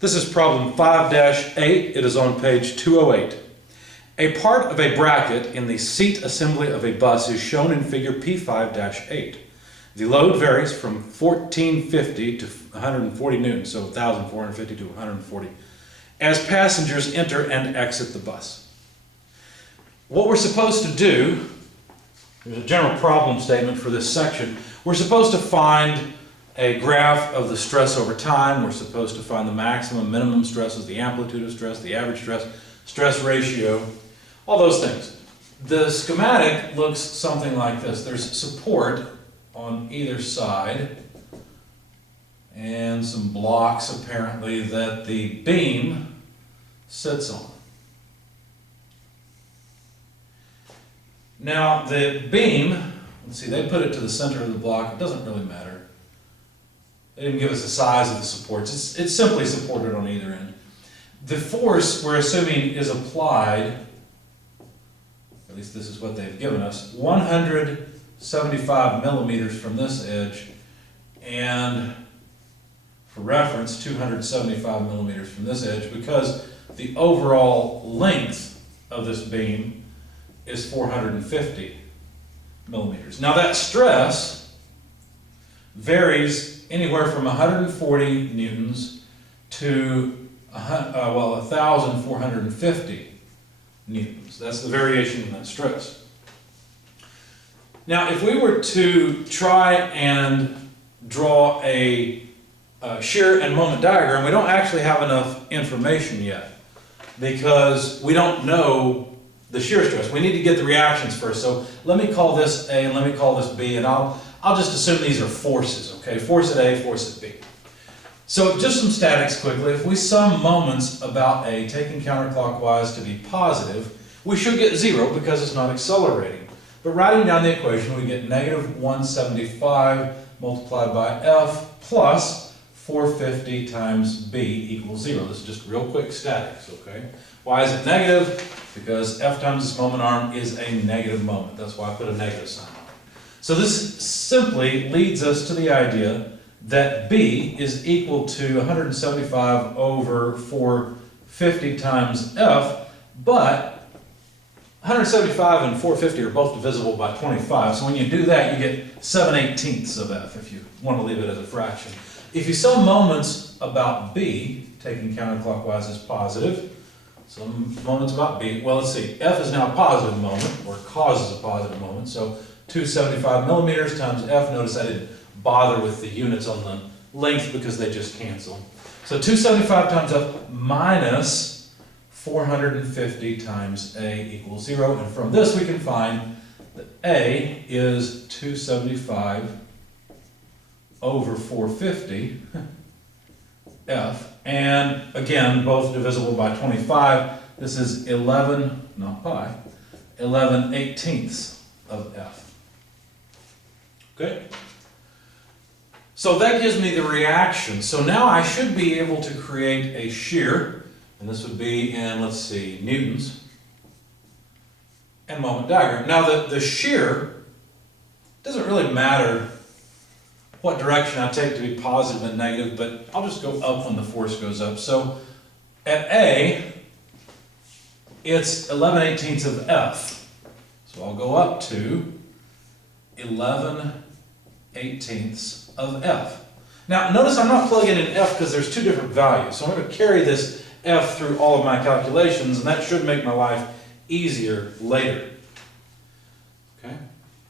This is problem 5-8. It is on page 208. A part of a bracket in the seat assembly of a bus is shown in figure P5-8. The load varies from 1450 to 140 newtons, so 1450 to 140, as passengers enter and exit the bus. What we're supposed to do, there's a general problem statement for this section. We're supposed to find a graph of the stress over time. We're supposed to find the maximum, minimum stresses, the amplitude of stress, the average stress, stress ratio, all those things. The schematic looks something like this. There's support on either side and some blocks apparently that the beam sits on. Now the beam, let's see, they put it to the center of the block. It doesn't really matter. They didn't give us the size of the supports. It's simply supported on either end. The force we're assuming is applied, at least this is what they've given us, 175 millimeters from this edge, and for reference, 275 millimeters from this edge, because the overall length of this beam is 450 millimeters. Now that stress varies anywhere from 140 newtons to 1,450 newtons. That's the variation in that stress. Now, if we were to try and draw a shear and moment diagram, we don't actually have enough information yet because we don't know the shear stress. We need to get the reactions first. So let me call this A and let me call this B, and I'll just assume these are forces, okay? Force at A, force at B. So just some statics quickly. If we sum moments about A, taking counterclockwise to be positive, we should get 0 because it's not accelerating. But writing down the equation, we get negative 175 multiplied by F plus 450 times B equals 0. This is just real quick statics, okay? Why is it negative? Because F times this moment arm is a negative moment. That's why I put a negative sign on it. So this simply leads us to the idea that B is equal to 175 over 450 times F, but 175 and 450 are both divisible by 25, so when you do that, you get 7/18 of F if you want to leave it as a fraction. If you sum moments about B, taking counterclockwise is positive, some moments about B, well, let's see, F is now a positive moment, or causes a positive moment, so 275 millimeters times F. Notice I didn't bother with the units on the length because they just cancel. So 275 times F minus 450 times A equals 0. And from this we can find that A is 275 over 450 F. And again, both divisible by 25. This is 11, not pi, 11/18 of F. Okay? So that gives me the reaction. So now I should be able to create a shear, and this would be in, let's see, newtons, and moment diagram. Now the shear doesn't really matter what direction I take to be positive and negative, but I'll just go up when the force goes up. So at A, it's 11/18 of F. So I'll go up to 11/18 of F. Now notice I'm not plugging in F because there's two different values. So I'm going to carry this F through all of my calculations, and that should make my life easier later. Okay?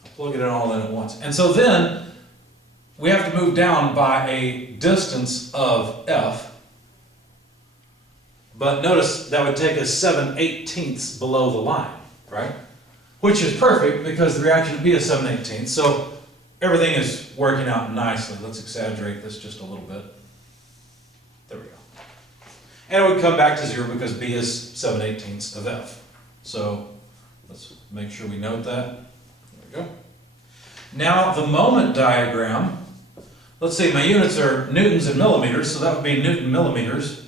I'll plug it in all in at once. And so then we have to move down by a distance of F. But notice that would take us 7/18 below the line, right? Which is perfect because the reaction would be a 7/18. So everything is working out nicely. Let's exaggerate this just a little bit. There we go. And it would come back to 0 because B is 7/18 of F. So let's make sure we note that. There we go. Now the moment diagram, let's see, my units are newtons and millimeters, so that would be Newton millimeters.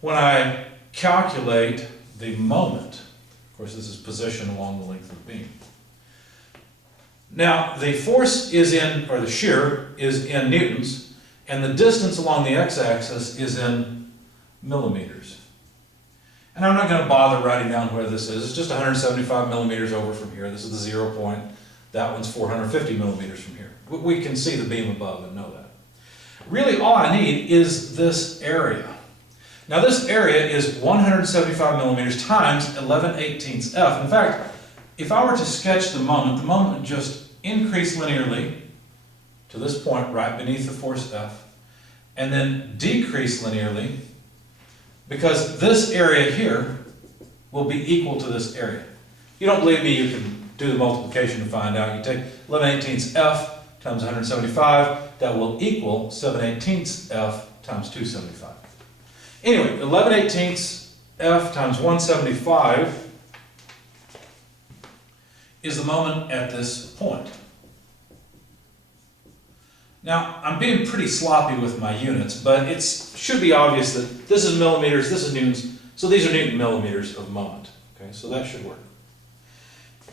When I calculate the moment, of course this is position along the length of the beam. Now the force is in, or the shear is in newtons, and the distance along the x-axis is in millimeters. And I'm not going to bother writing down where this is. It's just 175 millimeters over from here. This is the 0 point. That one's 450 millimeters from here. We can see the beam above and know that. Really, all I need is this area. Now, this area is 175 millimeters times 11/18 F. In fact, if I were to sketch the moment would just increase linearly to this point right beneath the force F, and then decrease linearly because this area here will be equal to this area. If you don't believe me, you can do the multiplication to find out. You take 11/18 F times 175, that will equal 7/18 F times 275. Anyway, 11/18 F times 175 is the moment at this point. Now, I'm being pretty sloppy with my units, but it should be obvious that this is millimeters, this is newtons, so these are Newton millimeters of moment. Okay, so that should work.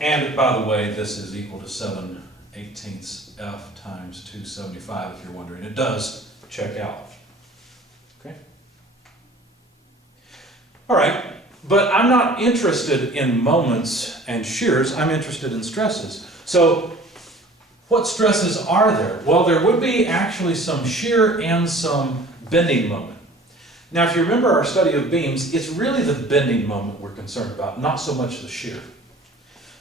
And by the way, this is equal to 7/18 F times 275, if you're wondering. It does check out. Okay? All right, but I'm not interested in moments and shears, I'm interested in stresses. So, what stresses are there? Well, there would be actually some shear and some bending moment. Now, if you remember our study of beams, it's really the bending moment we're concerned about, not so much the shear.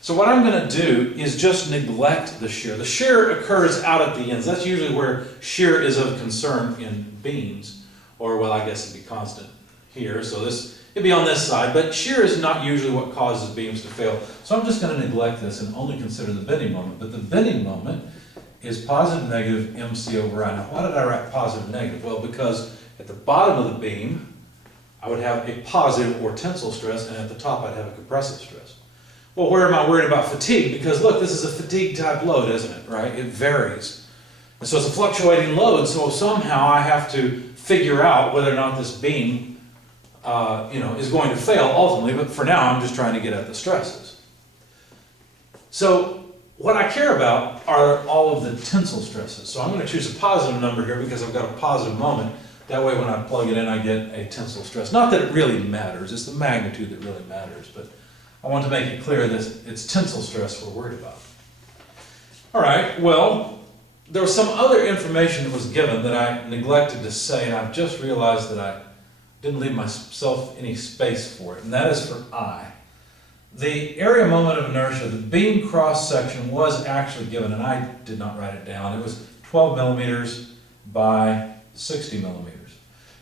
So what I'm going to do is just neglect the shear. The shear occurs out at the ends. That's usually where shear is of concern in beams, or well, I guess it'd be constant here. So it'd be on this side, but shear is not usually what causes beams to fail. So I'm just going to neglect this and only consider the bending moment. But the bending moment is positive negative MC over I. Now, why did I write positive negative? Well, because at the bottom of the beam, I would have a positive or tensile stress, and at the top, I'd have a compressive stress. Well, where am I worried about fatigue? Because look, this is a fatigue type load, isn't it, right? It varies. And so it's a fluctuating load, so somehow I have to figure out whether or not this beam is going to fail ultimately, but for now I'm just trying to get at the stresses. So what I care about are all of the tensile stresses. So I'm going to choose a positive number here because I've got a positive moment. That way when I plug it in, I get a tensile stress. Not that it really matters, it's the magnitude that really matters, but I want to make it clear that it's tensile stress we're worried about. All right, well, there was some other information that was given that I neglected to say, and I've just realized that I didn't leave myself any space for it, and that is for I. The area moment of inertia, the beam cross section was actually given, and I did not write it down. It was 12 millimeters by 60 millimeters.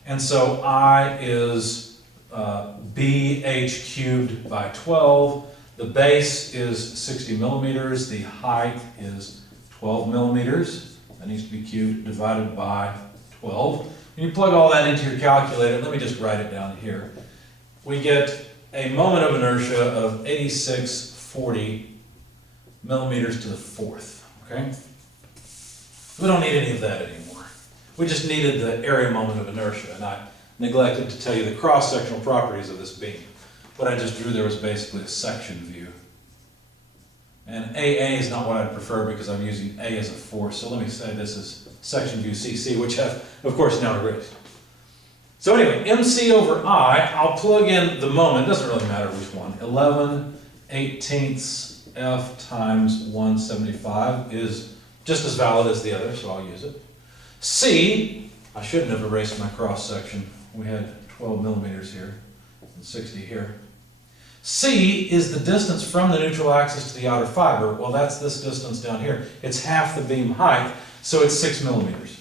And so I is BH cubed by 12. The base is 60 millimeters. The height is 12 millimeters. That needs to be cubed divided by 12. When you plug all that into your calculator, let me just write it down here. We get a moment of inertia of 8640 millimeters to the fourth. Okay? We don't need any of that anymore. We just needed the area moment of inertia, and I neglected to tell you the cross-sectional properties of this beam. What I just drew there was basically a section view. And AA is not what I prefer because I'm using A as a force. So let me say this is section view CC, which I've, of course, now erased. So anyway, MC over I, I'll plug in the moment. It doesn't really matter which one. 11/18 F times 175 is just as valid as the other, so I'll use it. C, I shouldn't have erased my cross-section. We had 12 millimeters here and 60 here. C is the distance from the neutral axis to the outer fiber. Well, that's this distance down here. It's half the beam height, so it's 6 millimeters.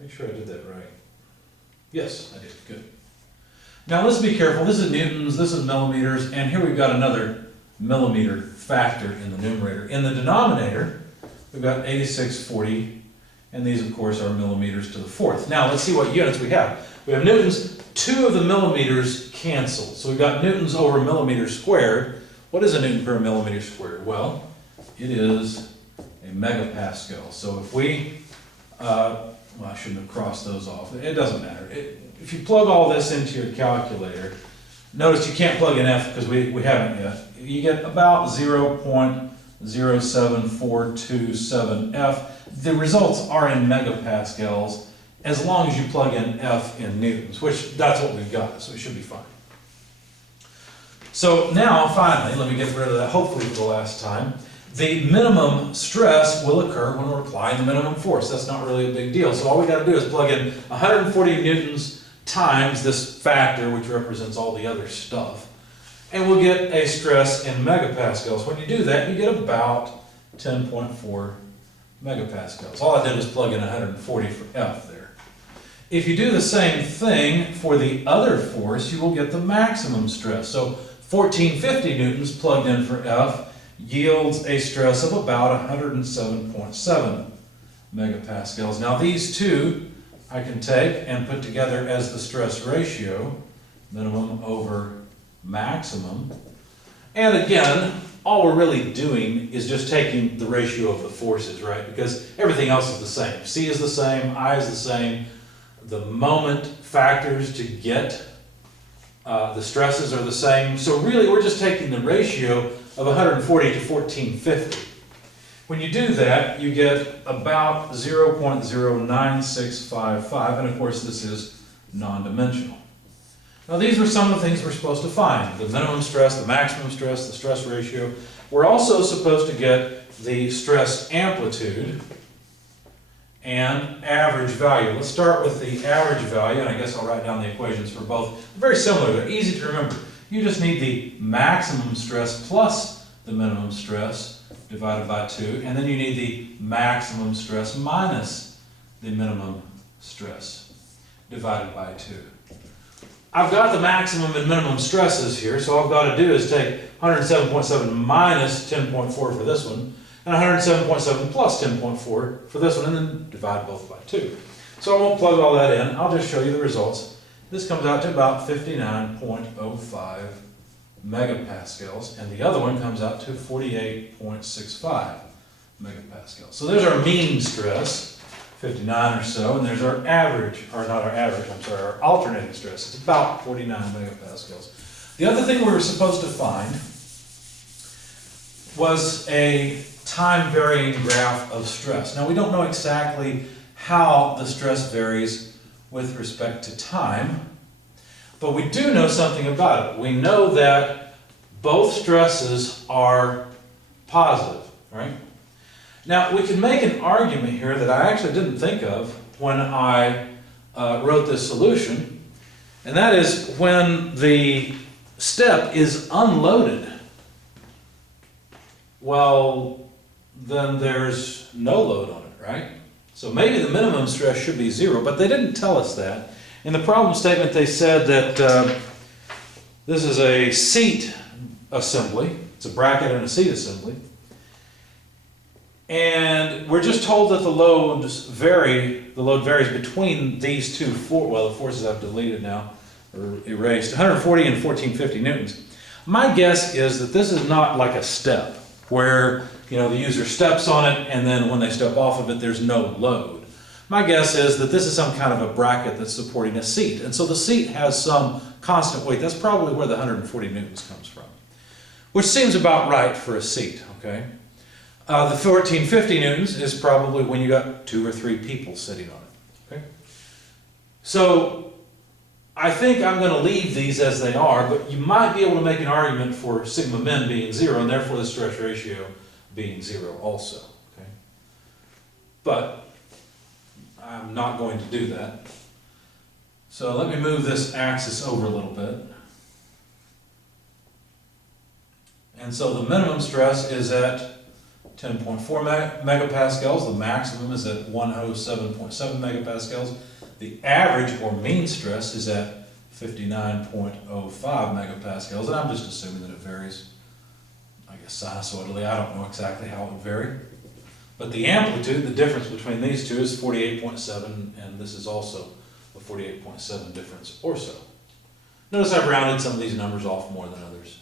Make sure I did that right. Yes, I did. Good. Now let's be careful. This is newtons, this is millimeters, and here we've got another millimeter factor in the numerator. In the denominator, we've got 8640, and these, of course, are millimeters to the fourth. Now, let's see what units we have. We have newtons. 2 of the millimeters cancel. So we've got newtons over millimeters squared. What is a newton per millimeter squared? Well, it is a megapascal. So if we, well, I shouldn't have crossed those off. It doesn't matter. If you plug all this into your calculator, notice you can't plug in F because we haven't yet. You get about 0.07427 F. The results are in megapascals, as long as you plug in F in newtons, which that's what we've got, so it should be fine. So now, finally, let me get rid of that, hopefully for the last time. The minimum stress will occur when we're applying the minimum force. That's not really a big deal. So all we got to do is plug in 140 newtons times this factor, which represents all the other stuff, and we'll get a stress in megapascals. When you do that, you get about 10.4 megapascals. All I did was plug in 140 for F there. If you do the same thing for the other force, you will get the maximum stress. So 1450 newtons plugged in for F yields a stress of about 107.7 megapascals. Now these two I can take and put together as the stress ratio, minimum over maximum. And again, all we're really doing is just taking the ratio of the forces, right? Because everything else is the same. C is the same, I is the same. The moment factors to get the stresses are the same. So really we're just taking the ratio of 140 to 1450. When you do that, you get about 0.09655, and of course this is non-dimensional. Now these were some of the things we're supposed to find: the minimum stress, the maximum stress, the stress ratio. We're also supposed to get the stress amplitude and average value. Let's start with the average value, and I guess I'll write down the equations for both. They're very similar, they're easy to remember. You just need the maximum stress plus the minimum stress divided by 2, and then you need the maximum stress minus the minimum stress divided by 2. I've got the maximum and minimum stresses here, so all I've got to do is take 107.7 minus 10.4 for this one, and 107.7 plus 10.4 for this one, and then divide both by 2. So I won't plug all that in, I'll just show you the results. This comes out to about 59.05 megapascals, and the other one comes out to 48.65 megapascals. So there's our mean stress, 59 or so, and there's our average, or not our average, I'm sorry, our alternating stress. It's about 49 megapascals. The other thing we were supposed to find was a time-varying graph of stress. Now we don't know exactly how the stress varies with respect to time, but we do know something about it. We know that both stresses are positive, right? Now we can make an argument here that I actually didn't think of when I wrote this solution, and that is when the step is unloaded, well, then there's no load on it, right? So maybe the minimum stress should be 0, but they didn't tell us that. In the problem statement they said that this is a seat assembly. It's a bracket and a seat assembly. And we're just told that the loads vary. The load varies between these two, well, the forces I've deleted now, or erased, 140 and 1450 newtons. My guess is that this is not like a step, where the user steps on it and then when they step off of it there's no load. My guess is that this is some kind of a bracket that's supporting a seat, and so the seat has some constant weight. That's probably where the 140 newtons comes from, which seems about right for a seat, okay? The 1450 newtons is probably when you got 2 or 3 people sitting on it, okay? So I think I'm going to leave these as they are, but you might be able to make an argument for sigma min being 0, and therefore the stress ratio being 0 also, okay? But I'm not going to do that. So let me move this axis over a little bit. And so the minimum stress is at 10.4 megapascals, the maximum is at 107.7 megapascals, the average or mean stress is at 59.05 megapascals, and I'm just assuming that it varies, I guess, sinusoidally. I don't know exactly how it would vary. But the amplitude, the difference between these two, is 48.7, and this is also a 48.7 difference or so. Notice I've rounded some of these numbers off more than others.